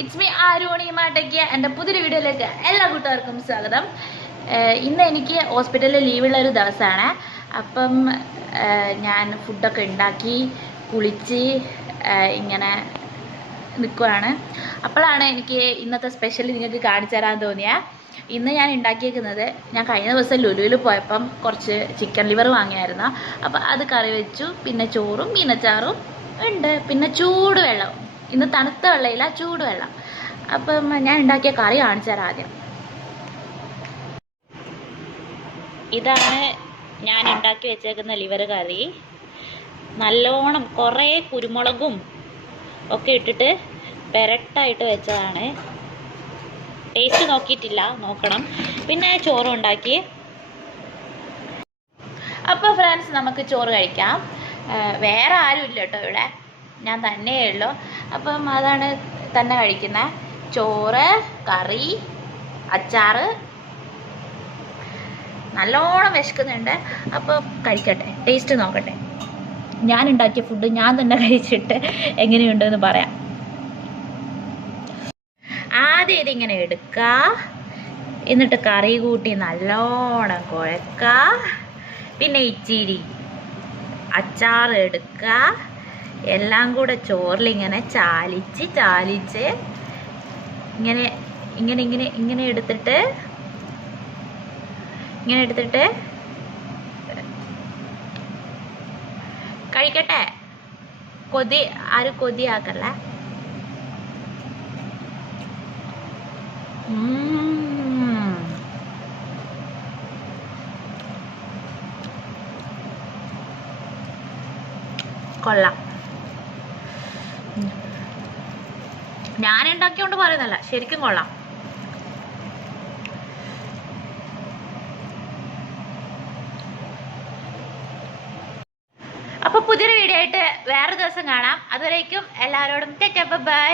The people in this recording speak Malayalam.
ഇറ്റ്സ് മീ ആരോണി മാട്ടയ്ക്ക് എൻ്റെ പുതിയൊരു വീഡിയോയിലേക്ക് എല്ലാ കൂട്ടുകാർക്കും സ്വാഗതം. ഇന്ന് എനിക്ക് ഹോസ്പിറ്റലിൽ ലീവുള്ള ഒരു ദിവസമാണ്. അപ്പം ഞാൻ ഫുഡൊക്കെ ഉണ്ടാക്കി കുളിച്ച് ഇങ്ങനെ നിൽക്കുവാണ്. അപ്പോഴാണ് എനിക്ക് ഇന്നത്തെ സ്പെഷ്യൽ നിങ്ങൾക്ക് കാണിച്ചു തരാൻ തോന്നിയ. ഇന്ന് ഞാൻ ഉണ്ടാക്കിയേക്കുന്നത്, ഞാൻ കഴിഞ്ഞ ദിവസം ലുലുവിൽ പോയപ്പം കുറച്ച് ചിക്കൻ ലിവർ വാങ്ങിയായിരുന്നു. അപ്പം അത് കറി വെച്ചു. പിന്നെ ചോറും മീനച്ചാറും ഉണ്ട്. പിന്നെ ചൂടുവെള്ളം, ഇന്ന് തണുത്ത വെള്ളമില്ല, ചൂടുവെള്ളം. അപ്പം ഞാൻ ഉണ്ടാക്കിയ കറി കാണിച്ചു തരാം. ആദ്യം ഇതാണ് ഞാൻ ഉണ്ടാക്കി വെച്ചേക്കുന്ന ലിവർ കറി. നല്ലോണം കുറേ കുരുമുളകും ഒക്കെ ഇട്ടിട്ട് പെരട്ടായിട്ട് വെച്ചതാണ്. ടേസ്റ്റ് നോക്കിയിട്ടില്ല, നോക്കണം. പിന്നെ ചോറും ഉണ്ടാക്കി. അപ്പോൾ ഫ്രണ്ട്സ്, നമുക്ക് ചോറ് കഴിക്കാം. വേറെ ആരും ഇല്ല കേട്ടോ ഇവിടെ, ഞാൻ തന്നെയേ ഉള്ളൂ. അപ്പം അതാണ് തന്നെ കഴിക്കുന്നത്. ചോറ്, കറി, അച്ചാറ്. നല്ലോണം വിശക്കുന്നുണ്ട്. അപ്പോൾ കഴിക്കട്ടെ, ടേസ്റ്റ് നോക്കട്ടെ. ഞാൻ ഉണ്ടാക്കിയ ഫുഡ് ഞാൻ തന്നെ കഴിച്ചിട്ട് എങ്ങനെയുണ്ടെന്ന് പറയാം. ആദ്യം ഇതിങ്ങനെ എടുക്കുക, എന്നിട്ട് കറി കൂട്ടി നല്ലോണം കുഴക്കുക. പിന്നെ ഇച്ചിരി അച്ചാർ എടുക്കുക. എല്ലാം കൂടെ ചോറിലിങ്ങനെ ചാലിച്ച് ഇങ്ങനെ ഇങ്ങനെ ഇങ്ങനെ ഇങ്ങനെ എടുത്തിട്ട് കഴിക്കട്ടെ. ആരും കൊതിയാക്കല്ലേ. കൊള്ളാം. ഞാൻ ഉണ്ടാക്കിയോണ്ട് പറയുന്നല്ല, ശരിക്കും കൊള്ളാം. അപ്പൊ പുതിയൊരു വീഡിയോ ആയിട്ട് വേറെ ദിവസം കാണാം. അതുവരേക്കും എല്ലാവരോടും ബൈ.